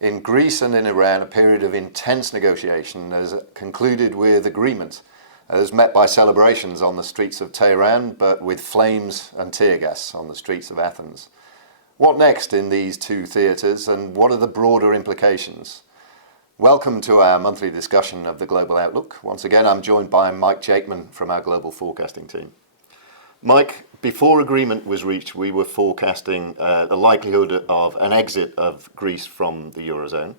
In Greece and in Iran, a period of intense negotiation has concluded with agreement, as met by celebrations on the streets of Tehran, but with flames and tear gas on the streets of Athens. What next in these two theatres, and what are the broader implications? Welcome to our monthly discussion of the Global Outlook. Once again, I'm joined by Mike Jakeman from our global forecasting team. Mike, before agreement was reached, we were forecasting the likelihood of an exit of Greece from the eurozone.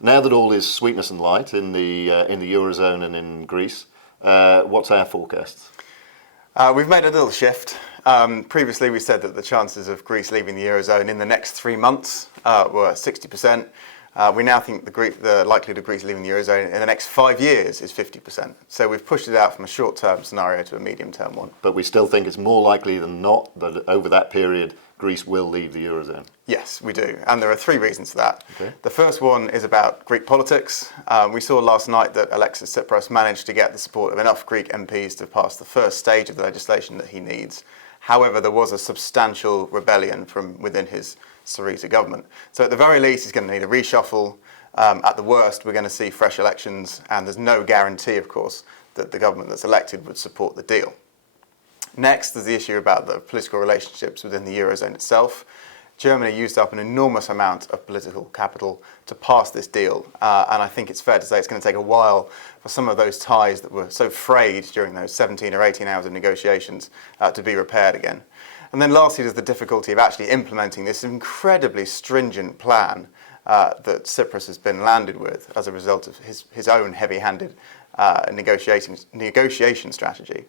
Now that all is sweetness and light in the eurozone and in Greece, what's our forecast? We've made a little shift. Previously, we said that the chances of Greece leaving the eurozone in the next 3 months were 60%. We now think the likelihood of Greece leaving the eurozone in the next 5 years is 50%. So we've pushed it out from a short-term scenario to a medium-term one. But we still think it's more likely than not that over that period, Greece will leave the eurozone. Yes, we do. And there are 3 reasons for that. Okay. The first one is about Greek politics. We saw last night that Alexis Tsipras managed to get the support of enough Greek MPs to pass the first stage of the legislation that he needs. However, there was a substantial rebellion from within his Syriza government. So at the very least, he's going to need a reshuffle. At the worst, we're going to see fresh elections, and there's no guarantee, of course, that the government that's elected would support the deal. Next, there's the issue about the political relationships within the eurozone itself. Germany used up an enormous amount of political capital to pass this deal, and I think it's fair to say it's going to take a while for some of those ties that were so frayed during those 17 or 18 hours of negotiations to be repaired again. And then lastly, there's the difficulty of actually implementing this incredibly stringent plan that Tsipras has been landed with as a result of his own heavy-handed negotiation strategy.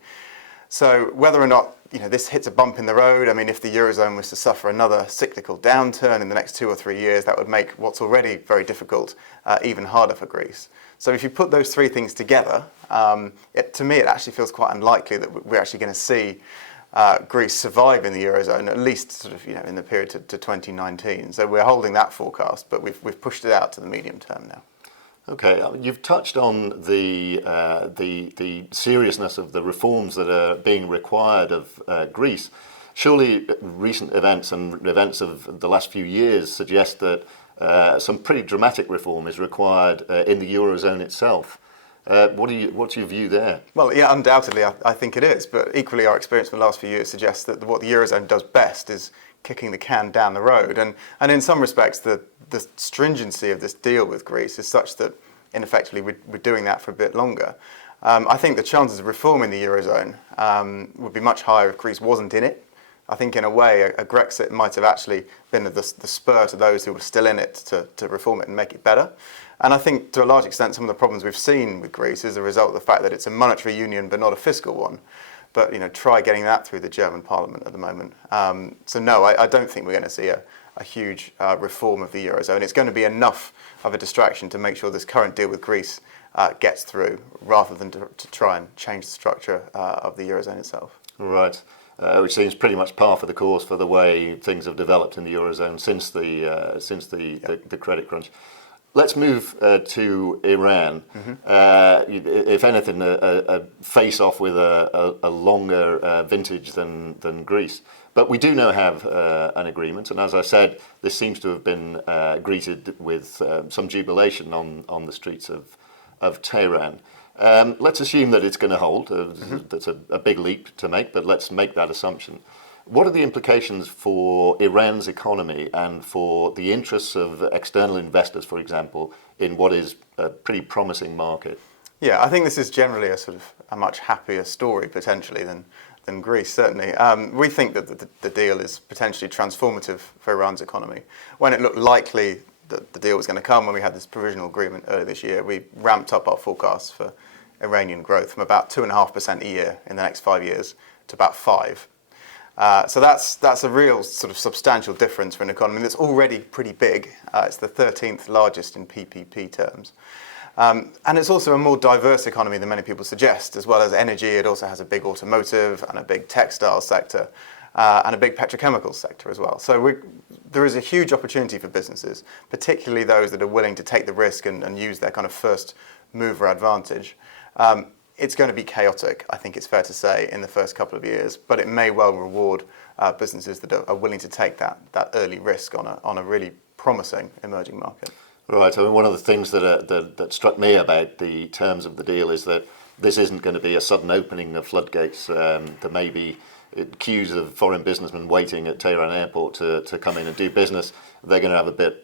So whether or not this hits a bump in the road, I mean, if the eurozone was to suffer another cyclical downturn in the next 2 or 3 years, that would make what's already very difficult even harder for Greece. So if you put those 3 things together, to me it actually feels quite unlikely that we're actually going to see Greece survive in the eurozone, at least sort of in the period to 2019. So we're holding that forecast, but we've pushed it out to the medium term now. Okay, you've touched on the seriousness of the reforms that are being required of Greece. Surely recent events and events of the last few years suggest that some pretty dramatic reform is required in the eurozone itself. What's your view there? Well, yeah, undoubtedly, I think it is. But equally, our experience from the last few years suggests that what the eurozone does best is kicking the can down the road. And in some respects, the stringency of this deal with Greece is such that, ineffectively, we're doing that for a bit longer. I think the chances of reforming the eurozone would be much higher if Greece wasn't in it. I think, in a way, a Brexit might have actually been the spur to those who were still in it to reform it and make it better. And I think, to a large extent, some of the problems we've seen with Greece is a result of the fact that it's a monetary union but not a fiscal one. But try getting that through the German parliament at the moment. So no, I don't think we're going to see a huge reform of the eurozone. It's going to be enough of a distraction to make sure this current deal with Greece gets through, rather than to try and change the structure of the eurozone itself. Right. Which seems pretty much par for the course for the way things have developed in the eurozone since the credit crunch. Let's move to Iran. Mm-hmm. If anything, a face-off with a longer vintage than Greece. But we do now have an agreement, and as I said, this seems to have been greeted with some jubilation on the streets of Tehran. Let's assume that it's going to hold. That's a big leap to make, but let's make that assumption. What are the implications for Iran's economy and for the interests of external investors, for example, in what is a pretty promising market? Yeah, I think this is generally a much happier story, potentially, than Greece, certainly. We think that the deal is potentially transformative for Iran's economy. When it looked likely that the deal was going to come, when we had this provisional agreement earlier this year, we ramped up our forecasts for Iranian growth from about 2.5% a year in the next 5 years to about 5%. So that's a real sort of substantial difference for an economy that's already pretty big. It's the 13th largest in PPP terms. And it's also a more diverse economy than many people suggest. As well as energy, it also has a big automotive and a big textile sector and a big petrochemical sector as well. So there is a huge opportunity for businesses, particularly those that are willing to take the risk and use their kind of first mover advantage. It's going to be chaotic, I think it's fair to say, in the first couple of years, but it may well reward businesses that are willing to take that early risk on a really promising emerging market. Right. I mean, one of the things that struck me about the terms of the deal is that this isn't going to be a sudden opening of floodgates. There may be queues of foreign businessmen waiting at Tehran airport to come in and do business. They're going to have a bit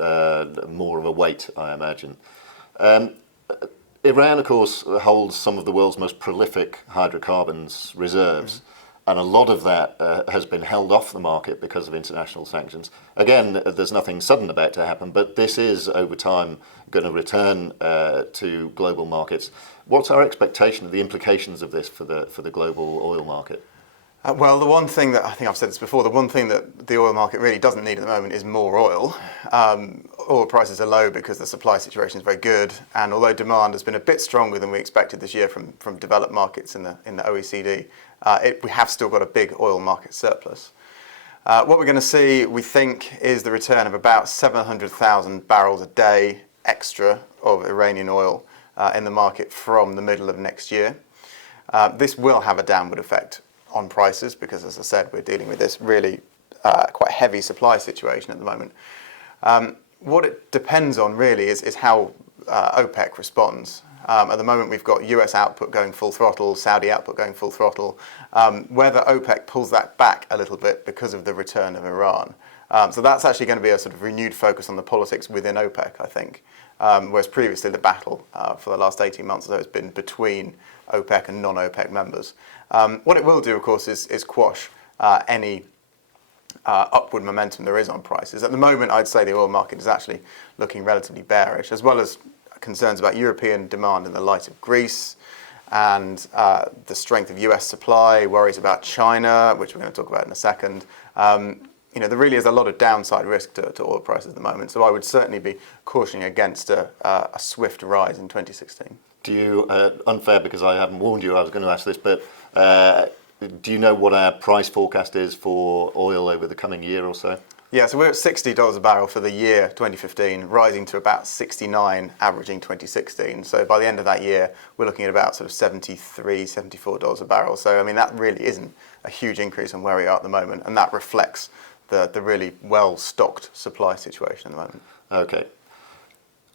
more of a wait, I imagine. Iran, of course, holds some of the world's most prolific hydrocarbons reserves. And a lot of that has been held off the market because of international sanctions. Again, there's nothing sudden about to happen, but this is over time going to return to global markets. What's our expectation of the implications of this for the global oil market? Well, the one thing that I think I've said this before, the one thing that the oil market really doesn't need at the moment is more oil. Oil prices are low because the supply situation is very good, and although demand has been a bit stronger than we expected this year from developed markets in the OECD, we have still got a big oil market surplus. What we're going to see, we think, is the return of about 700,000 barrels a day extra of Iranian oil in the market from the middle of next year. This will have a downward effect on prices because, as I said, we're dealing with this really quite heavy supply situation at the moment. What it depends on really is how OPEC responds. At the moment, we've got US output going full throttle, Saudi output going full throttle. Whether OPEC pulls that back a little bit because of the return of Iran. So that's actually going to be a sort of renewed focus on the politics within OPEC, I think. Whereas previously the battle for the last 18 months or so has been between OPEC and non-OPEC members. What it will do, of course, is quash any upward momentum there is on prices. At the moment, I'd say the oil market is actually looking relatively bearish, as well as concerns about European demand in the light of Greece and the strength of US supply, worries about China, which we're going to talk about in a second. There really is a lot of downside risk to oil prices at the moment, so I would certainly be cautioning against a swift rise in 2016. Do you, unfair because I haven't warned you, I was going to ask this, but do you know what our price forecast is for oil over the coming year or so? Yeah, so we're at $60 a barrel for the year 2015, rising to about 69 averaging 2016. So by the end of that year, we're looking at about sort of $73, $74 a barrel. So, I mean, that really isn't a huge increase on where we are at the moment, and that reflects the really well-stocked supply situation at the moment. Okay.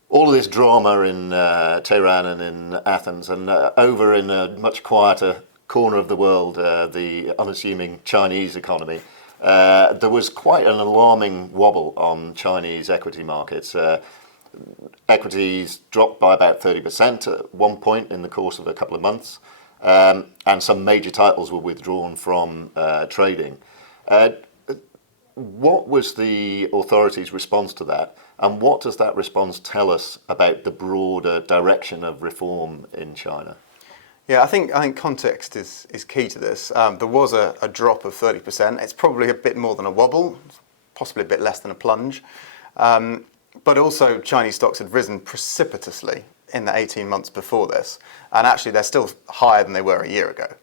All of this drama in Tehran and in Athens, and over in a much quieter corner of the world, the unassuming Chinese economy, there was quite an alarming wobble on Chinese equity markets. Equities dropped by about 30% at one point in the course of a couple of months, and some major titles were withdrawn from trading. What was the authorities' response to that, and what does that response tell us about the broader direction of reform in China? Yeah, I think context is key to this. There was a drop of 30%. It's probably a bit more than a wobble, possibly a bit less than a plunge. But also Chinese stocks had risen precipitously in the 18 months before this. And actually they're still higher than they were a year ago.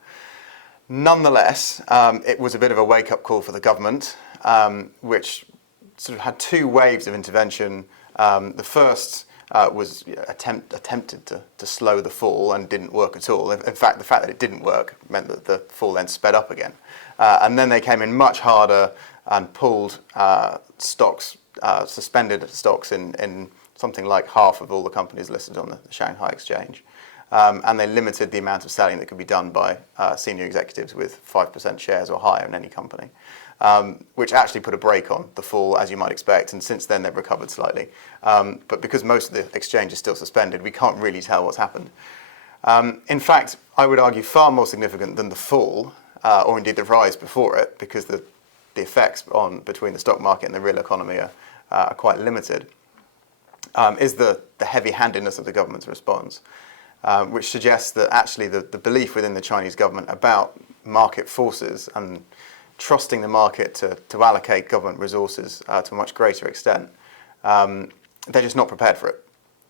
Nonetheless, it was a bit of a wake-up call for the government, which sort of had two waves of intervention. The first was attempted to slow the fall and didn't work at all. In fact, the fact that it didn't work meant that the fall then sped up again. And then they came in much harder and pulled stocks, suspended stocks in something like half of all the companies listed on the Shanghai Exchange. And they limited the amount of selling that could be done by senior executives with 5% shares or higher in any company, which actually put a brake on the fall, as you might expect. And since then, they've recovered slightly. But because most of the exchange is still suspended, we can't really tell what's happened. In fact, I would argue far more significant than the fall, or indeed the rise before it, because the effects between the stock market and the real economy are quite limited, is the heavy-handedness of the government's response. Which suggests that actually the belief within the Chinese government about market forces and trusting the market to allocate government resources to a much greater extent, they're just not prepared for it.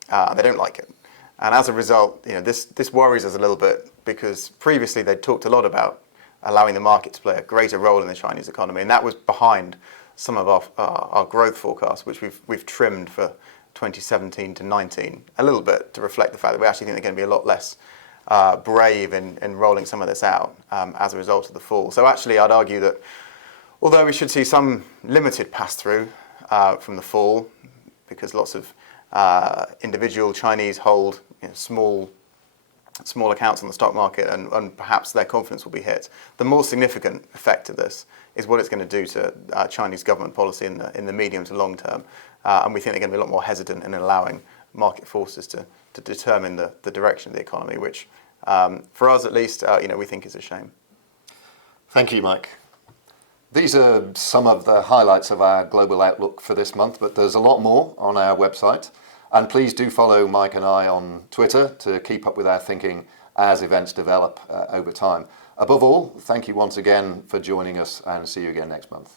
They don't like it. And as a result, this worries us a little bit because previously they'd talked a lot about allowing the market to play a greater role in the Chinese economy, and that was behind some of our growth forecasts, which we've trimmed for 2017 to 19 a little bit to reflect the fact that we actually think they're going to be a lot less brave in rolling some of this out as a result of the fall. So actually I'd argue that although we should see some limited pass-through from the fall because lots of individual Chinese hold small accounts on the stock market, and perhaps their confidence will be hit. The more significant effect of this is what it's going to do to Chinese government policy in the medium to long term. And we think they're going to be a lot more hesitant in allowing market forces to determine the direction of the economy, which for us at least, we think is a shame. Thank you, Mike. These are some of the highlights of our global outlook for this month, but there's a lot more on our website. And please do follow Mike and I on Twitter to keep up with our thinking as events develop over time. Above all, thank you once again for joining us, and see you again next month.